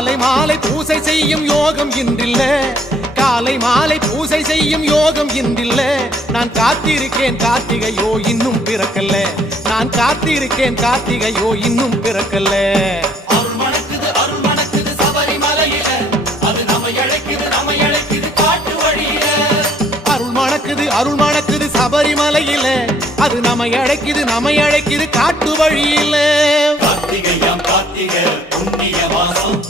காலை மாலை பூசை செய்யும் யோகம் இன்றில்ல, காலை மாலை பூசை செய்யும் யோகம் இன்றில்ல. நான் காத்திருக்கேன் கார்த்திகையோ இன்னும் பிறக்கல்ல, நான் காத்திருக்கேன் கார்த்திகையோ இன்னும் பிறக்கல்ல. அருள் மணக்குது அருள் மணக்குது சபரிமலையில, அது நம்மை அழைக்குது நம்மை அழைக்குது காட்டு வழியில. அருள் மணக்குது அருள் மணக்குது சபரிமலையில, அது நம்மை அழைக்குது நம்மை அழைக்குது காட்டு வழியில. கார்த்திகையாம் கார்த்திகை புண்ணிய மாசம்,